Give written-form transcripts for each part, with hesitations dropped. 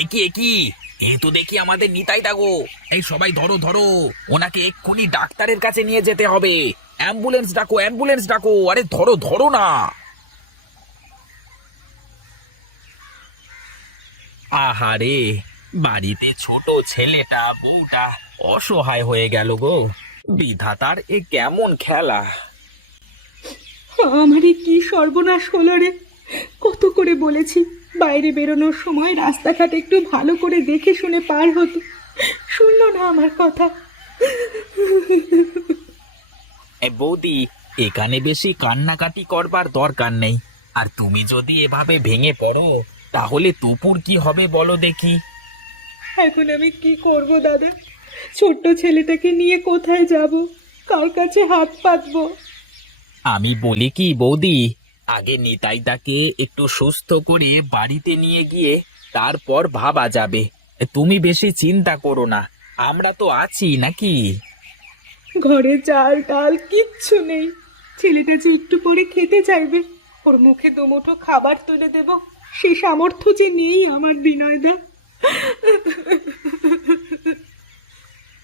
এ কি এ তো দেখি আমাদের নিতাই দাগো। এই সবাই ধরো ধরো, ওনাকে এক্ষুনি ডাক্তারের কাছে নিয়ে যেতে হবে। অ্যাম্বুলেন্স ডাকো, অ্যাম্বুলেন্স ডাকো, আরে ধরো ধরো না। আহারে, বাড়িতে ছোট ছেলেটা বউটা অসহায় হয়ে গেল গো। বিধাতার এ কেমন খেলা! আমারই কি সর্বনাশ হলো রে! কত করে বলেছি বাইরে বেরোনোর সময় রাস্তাঘাট একটু ভালো করে দেখে শুনে পার হতো, শুনলো না আমার কথা। বৌদি, এখানে বেশি কান্নাকাটি করবার দরকার নেই। আর তুমি যদি এভাবে ভেঙে পড়ো তাহলে টুপুর কি হবে বলো দেখি। এখন আমি কি করব দাদা? ছোট্ট ছেলেটাকে নিয়ে কোথায় যাব? কার কাছে হাত পাতবো? আমি বলি কি বৌদি, আগে নিতাইদাকে একটু সুস্থ করে বাড়িতে নিয়ে গিয়ে তারপর ভাবা যাবে। তুমি বেশি চিন্তা করো না, আমরা তো আছি নাকি। ঘরে চাল ডাল কিচ্ছু নেই। ছেলেটা যে একটু পরে খেতে চাইবে, ওর মুখে দুমুঠো খাবার তুলে দেব সে সামর্থ্য যে নেই আমার বিনয়দা।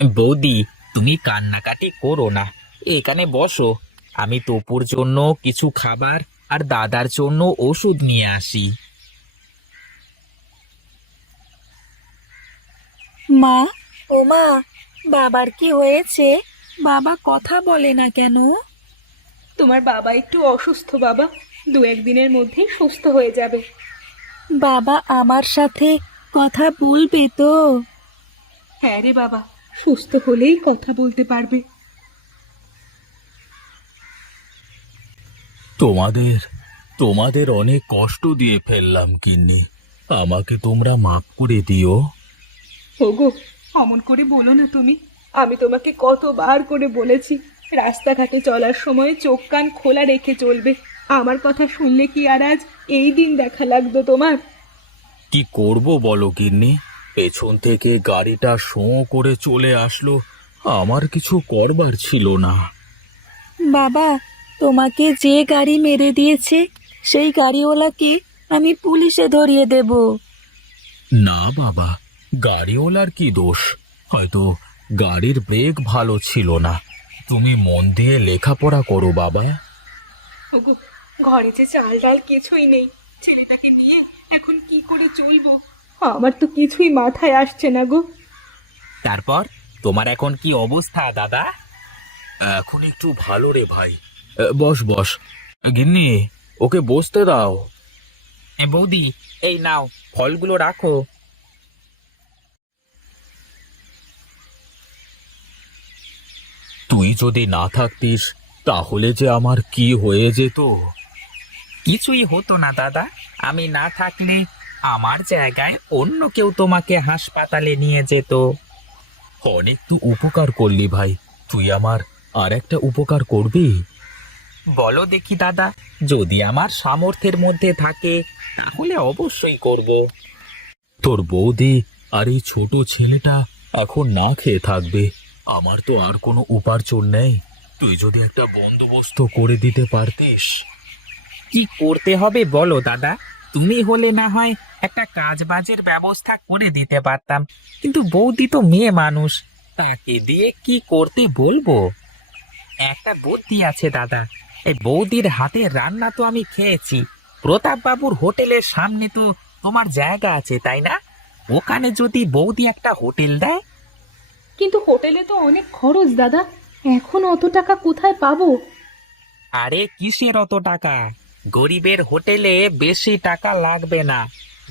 বৌদি, তুমি কান্নাকাটি করো না, এখানে বসো। আমি তপুর জন্য কিছু খাবার আর দাদার জন্য ওষুধ নিয়ে আসি। মা, ও মা, বাবার কি হয়েছে? বাবা কথা বলে না কেন? তোমার বাবা একটু অসুস্থ বাবা, দু একদিনের মধ্যেই সুস্থ হয়ে যাবে। বাবা আমার সাথে কথা বলবে তো? হ্যাঁ রে বাবা, সুস্থ হলেই কথা বলতে পারবে। তোমাদের তোমাদের অনেক কষ্ট দিয়ে ফেললাম গিন্নি, আমাকে তোমরা মাফ করে দিও। ওগো, অমন করে বলো না তুমি। আমি তোমাকে কতবার করে বলেছি রাস্তাঘাটে চলার সময় চোখ কান খোলা রেখে চলবে। আমার কথা শুনলে কি আর আজ এই দিন দেখা লাগতো তোমার? কি করব বলো গিন্নি, পেছন থেকে গাড়িটা শোঁ করে চলে আসলো, আমার কিছু করবার ছিল না। বাবা, তোমাকে যে গাড়ি মেরে দিয়েছে সেই গাড়িওয়ালাকে আমি পুলিশে ধরিয়ে দেব। না বাবা, গাড়িওয়ালার কি দোষ? হয়তো গাড়ির ব্রেক ভালো ছিল না। তুমি মন দিয়ে লেখাপড়া করো বাবা। ওগো, ঘরে যে চাল ডাল কিছুই নেই, ছেলেটাকে নিয়ে এখন কি করে চলবো? আমার তো কিছুই মাথায় আসছে না গো। তারপর তোমার এখন কি অবস্থা দাদা? এখন একটু ভালো রে ভাই। বস বস, গিন্নি ওকে বসতে দাও। বৌদি, এই নাও ফলগুলো রাখো। তুই যদি না থাকতিস তাহলে যে আমার কি হয়ে যেত। কিছুই হতো না দাদা, আমি না থাকলে আমার জায়গায় অন্য কেউ তোমাকে হাসপাতালে নিয়ে যেত। অনেক তো উপকার করলি ভাই, তুই আমার আর একটা উপকার করবি? বলো দেখি দাদা, যদি আমার সামর্থ্যের মধ্যে থাকে তাহলে অবশ্যই করব। তোর বৌদি আর এই ছোট ছেলেটা এখন না খেয়ে থাকবে, আমার তো আর কোনো উপার্জন নেই। তুই যদি একটা বন্দোবস্ত করে দিতে পারতিস। কি করতে হবে বলো দাদা? তুমি হলে না হয় একটা কাজবাজের ব্যবস্থা করে দিতে পারতাম, কিন্তু বৌদি তো মেয়ে মানুষ, তাকে দিয়ে কি করতে বলবো? একটা বুদ্ধি আছে দাদা, এই বৌদির হাতের রান্না তো আমি খেয়েছি। প্রতাপ বাবুর হোটেলের সামনে তো তোমার জায়গা আছে তাই না? ওখানে যদি বৌদি একটা হোটেল দেয়। কিন্তু হোটেলে তো অনেক খরচ দাদা, এখন অত টাকা কোথায় পাবো? আরে কিসের অত টাকা? গরিবের হোটেলে বেশি টাকা লাগবে না,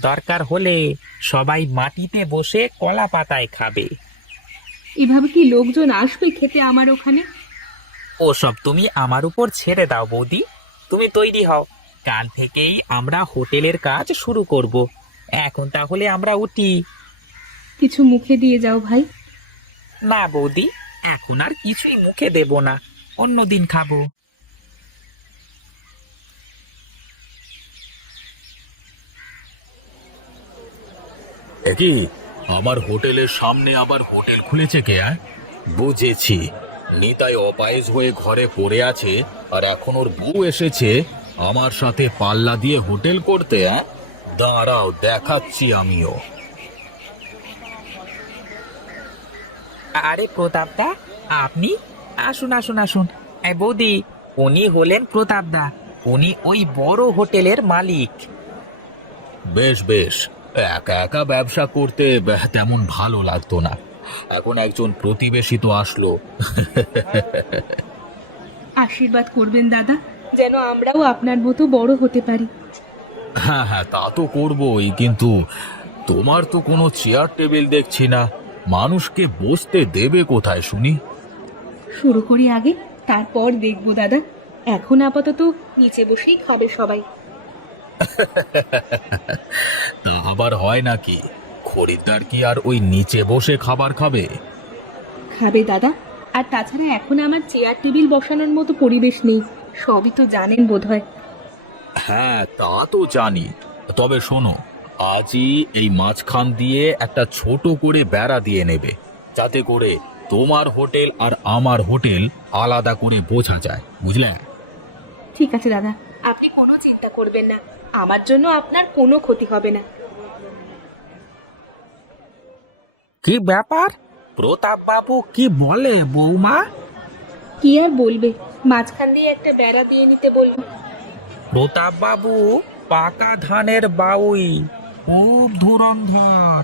দরকার হলে সবাই মাটিতে বসে কলা পাতায় খাবে। এভাবে কি লোকজন আসবে খেতে আমার ওখানে? ওসব তুমি আমার উপর ছেড়ে দাও বৌদি, তুমি তৈরি হও, কাল থেকেই আমরা হোটেলের কাজ শুরু করব। এখন তাহলে আমরা উঠি। কিছু মুখে দিয়ে যাও ভাই। না বৌদি, এখন আর কিছুই মুখে দেব না, অন্যদিন খাবো। কি, আমার হোটেলের সামনে আবার হোটেল খুলেছে কে? বুঝেছি, নিতাই অপায়েজ হয়ে ঘরে পড়ে আছে আর এখন ওর বউ এসেছে আমার সাথে পাল্লা দিয়ে হোটেল করতে। দাঁড়াও, দেখাচ্ছি আমিও। আরে প্রতাপদা, আপনি? আসুন আসুন আসুন। বৌদি, উনি হলেন প্রতাপদা। উনি ওই বড় হোটেলের মালিক। বেশ বেশ, একা একা ব্যবসা করতে তেমন ভালো লাগতো না, এখন একজন প্রতিবেশী তো আসলো। আশীর্বাদ করবেন দাদা, যেন আমরাও আপনার মতো বড় হতে পারি। হ্যাঁ হ্যাঁ, তা তো করবোই, কিন্তু তোমার তো কোনো চেয়ার টেবিল দেখছি না, মানুষকে বসতে দেবে কোথায় শুনি? শুরু করি আগে, তারপর দেখবো দাদা। এখন আপাতত নিচে বসেই খাবে সবাই। তা আবার হয় নাকি? খরিদ্দার কি আর ওই নিচে বসে খাবার খাবে? খাবে দাদা, আর তাছাড়া এখন আমার চেয়ার টেবিল বসানোর মতো পরিবেশ নেই, সবই তো জানেন বোধহয়। হ্যাঁ, তা তো জানি। তবে শোনো, আজই এই মাঝখান দিয়ে একটা ছোট করে বেড়া দিয়ে নেবে, যাতে করে তোমার হোটেল আর আমার হোটেল আলাদা করে বোঝা যায়, বুঝলে? ঠিক আছে দাদা, আপনি কোনো চিন্তা করবেন না, আমার জন্য আপনার কোনো ক্ষতি হবে না। কি ব্যাপার? প্রতাপ বাবু কি বলে বৌমা? কি আর বলবে, মাঝখান দিয়ে একটা বেড়া দিয়ে নিতে বলল। প্রতাপ বাবু পাকা ধানের বাউই, খুব ধুরন্ধর,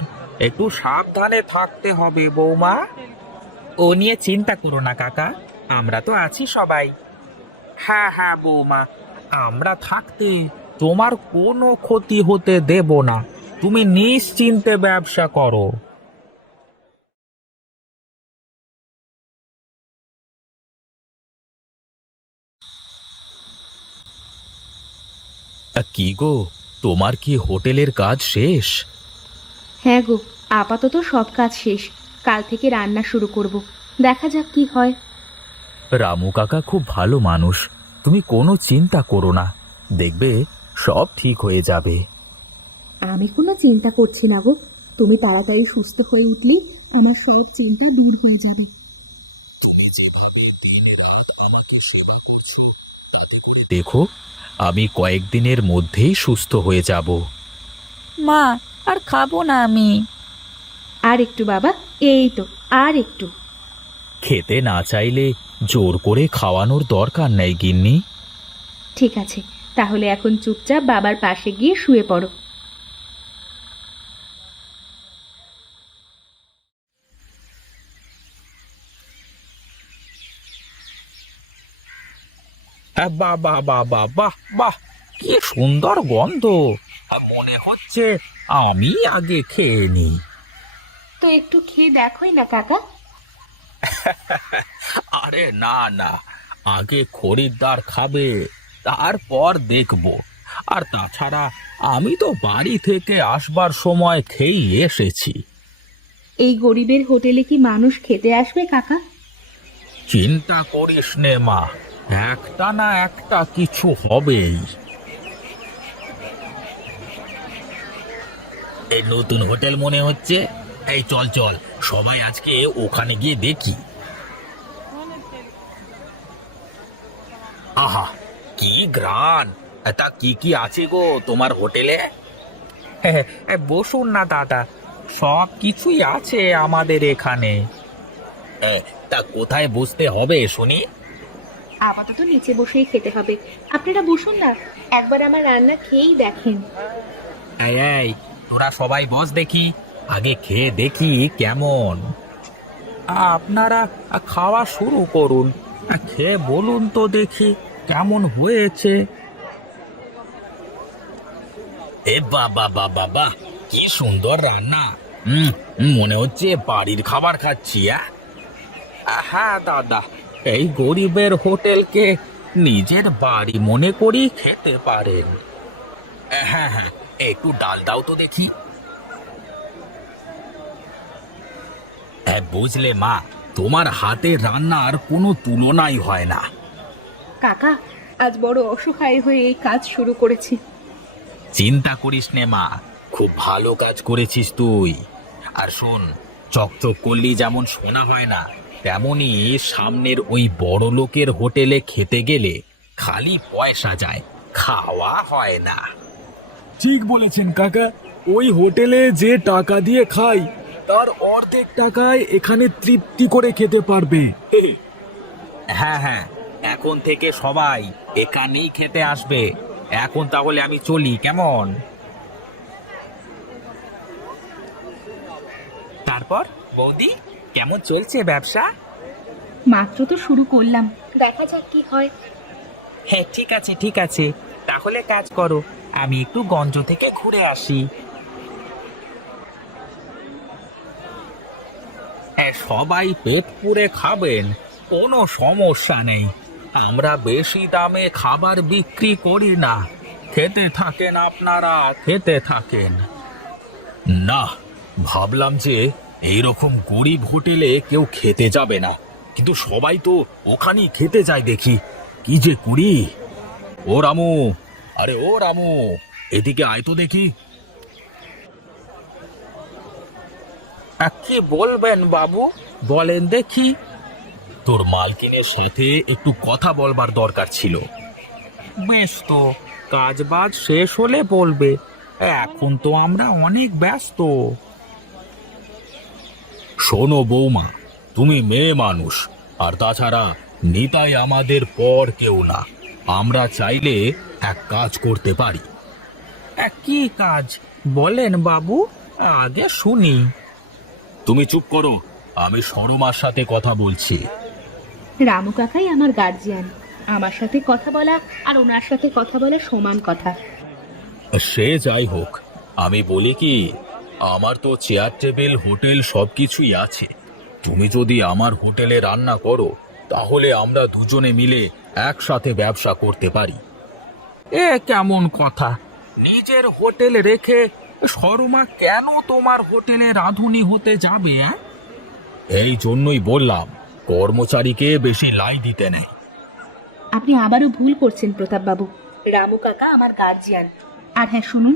একটু সাবধানে থাকতে হবে বৌমা। ও নিয়ে চিন্তা করো না কাকা, আমরা তো আছি সবাই। হ্যাঁ হ্যাঁ বৌমা, আমরা থাকতে তোমার কোনো ক্ষতি হতে দেব না, তুমি নিশ্চিন্তে ব্যবসা করো। কি গো, তোমার কি হোটেলের কাজ শেষ? হ্যাঁ গো, আপাতত সব কাজ শেষ, কাল থেকে রান্না শুরু করব, দেখা যাক কি হয়। রামু কাকা খুব ভালো মানুষ, তুমি কোনো চিন্তা করো না, দেখবে সব ঠিক হয়ে যাবে। আমি কোনো চিন্তা করছি না গো, তুমি তাড়াতাড়ি সুস্থ হয়ে উঠলেই আমার সব চিন্তা দূর হয়ে যাবে। তুমি যেভাবে দিন রাত আমাকে সেবা করছো, তাতে করে দেখো আমি কয়েকদিনের মধ্যেই সুস্থ হয়ে যাব। মা, আর খাবো না আমি। আর একটু বাবা, এই তো, আর একটু। খেতে না চাইলে জোর করে খাওয়ানোর দরকার নেই গিন্নি। ঠিক আছে, তাহলে এখন চুপচাপ বাবার পাশে গিয়ে শুয়ে পড়ো। বাহ বাহ বাহ বাহ বাহ বাহ, কি সুন্দর গন্ধ! মনে হচ্ছে আমি আগে খেয়ে নিই। তো একটু খেয়ে দেখোই না কাকা। আরে না না, আগে খরিদ্দার খাবে, তারপর দেখবো। আর তাছাড়া আমি তো বাড়ি থেকে আসবার সময় খেয়েই এসেছি। এই গরিবের হোটেলে কি মানুষ খেতে আসবে কাকা? চিন্তা করিস নে মা, একটা না একটা কিছু হবেই। এই নতুন হোটেল মনে হচ্ছে, এই চল চল সবাই আজকে ওখানে গিয়ে দেখি। আহা, কি গ্রান! তা কি কি আছে গো তোমার হোটেলে? বসুন না দাদা, সব কিছুই আছে আমাদের এখানে। তা কোথায় বসতে হবে শুনি? আপাতত নিচে বসেই খেতে হবে, আপনারা বসুন না, একবার আমার রান্না খেয়েই দেখেন। এই এই, তোরা সবাই বস দেখি, আগে খেয়ে দেখি কেমন। আপনারা খাওয়া শুরু করুন, খেয়ে বলুন তো দেখি কেমন হয়েছে। এ বাবা বাবা বাহ, কি সুন্দর রান্না! মনে হচ্ছে বাড়ির খাবার খাচ্ছি। হ্যাঁ দাদা, এই গরিবের হোটেলকে নিজের বাড়ি মনে করি খেতে পারেন। হ্যাঁ হ্যাঁ, একটু ডাল দাও তো দেখি। হ্যাঁ, বুঝলে মা, তোমার হাতের রান্নার কোনো তুলনাই হয় না। কাকা, আজ বড় অসহায় হয়ে এই কাজ শুরু করেছি। চিন্তা করিস নে মা, খুব ভালো কাজ করেছিস তুই। আর শোন, চকচক করলি যেমন শোনা হয় না, তেমনি সামনের ওই বড় লোকের হোটেলে খেতে গেলে খালি পয়সা যায়, খাওয়া হয় না। ঠিক বলেছেন কাকা, ওই হোটেলে যে টাকা দিয়ে খাই তার অর্ধেক টাকায় এখানে তৃপ্তি করে খেতে পারবে। হ্যাঁ হ্যাঁ, এখন থেকে সবাই এখানেই খেতে আসবে। এখন তাহলে আমি চলি, কেমন? তারপর বৌদি, কেমন চলছে ব্যবসা? মাত্র তো শুরু করলাম, দেখা যাক কি হয়। হ্যাঁ ঠিক আছে ঠিক আছে, তাহলে কাজ করো, আমি একটু গঞ্জ থেকে ঘুরে আসি। হ্যাঁ, সবাই পেট পুরে খাবেন, কোনো সমস্যা নেই। আমরা বেশি দামে খাবার বিক্রি করি না। খেতে থাকেন আপনারা, খেতে থাকেন। না, ভাবলাম যে এইরকম গরিব হোটেলে কেউ খেতে যাবে না, কিন্তু সবাই তো ওখানেই খেতে যায় দেখি। কি যে করি। ও রামু, আরে ও রামু, এদিকে আয় তো দেখি। কি বলবেন বাবু, বলেন দেখি। তোর মালকিনের সাথে একটু কথা বলবার দরকার ছিল। বেশ, তো কাজ বাজ শেষ হলে বলবে, এখন তো আমরা অনেক ব্যস্ত। শোনো বৌমা, তুমি মেয়ে মানুষ, আর তাছাড়া নিতাই আমাদের পর কেউ না। আমরা চাইলে এক কাজ করতে পারি। কি কাজ বলেন বাবু, আগে শুনি। তুমি চুপ করো, আমি সরমার সাথে কথা বলছি। রামু কাকাই আমার গার্জিয়ান, আমার সাথে কথা বলা আর ওনার সাথে কথা বলা সমান কথা। সে যাই হোক, আমি বলি কি, আমার তো চেয়ার টেবিল হোটেল সবকিছুই আছে। তুমি যদি আমার হোটেলে রান্না করো, তাহলে আমরা দুজনে মিলে একসাথে ব্যবসা করতে পারি। এ কেমন কথা? নিজের হোটেল রেখে শর্মা কেন তোমার হোটেলে রাঁধুনি হতে যাবে? এই জন্যই বললাম, কর্মচারীকে বেশি লাই দিতে নেই। আপনি আবারও ভুল করছেন প্রতাপবাবু, রামু কাকা আমার গার্জিয়ান। আর হ্যাঁ শুনুন,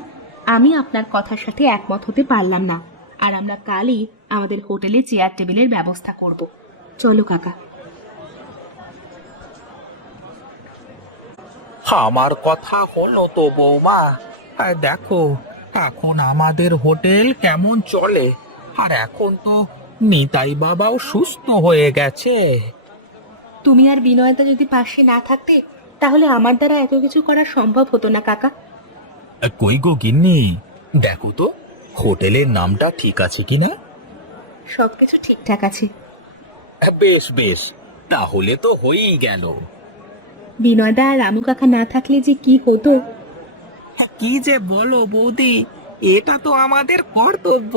আমি আপনার কথার সাথে একমত হতে পারলাম না, আর আমরা কালই আমাদের হোটেলে চেয়ার টেবিলের ব্যবস্থা করব। চলো কাকা। আমার কথা হলো তো বৌমা, দেখো এখন আমাদের হোটেল কেমন চলে, আর এখন তো নিতাই বাবাও সুস্থ হয়ে গেছে। তুমি আর বিনয়তা যদি পাশে না থাকতে, তাহলে আমার দ্বারা এত কিছু করা সম্ভব হতো না কাকা। কই গো গিন্নি, দেখো তো হোটেলের নামটা ঠিক আছে কিনা। সবকিছু ঠিকঠাক আছে। বেশ বেশ, তাহলে তো হয়েই গেল। বিনয়দা আর রামু কাকা না থাকলে যে কি হতো। কি যে বলো বৌদি, এটা তো আমাদের কর্তব্য।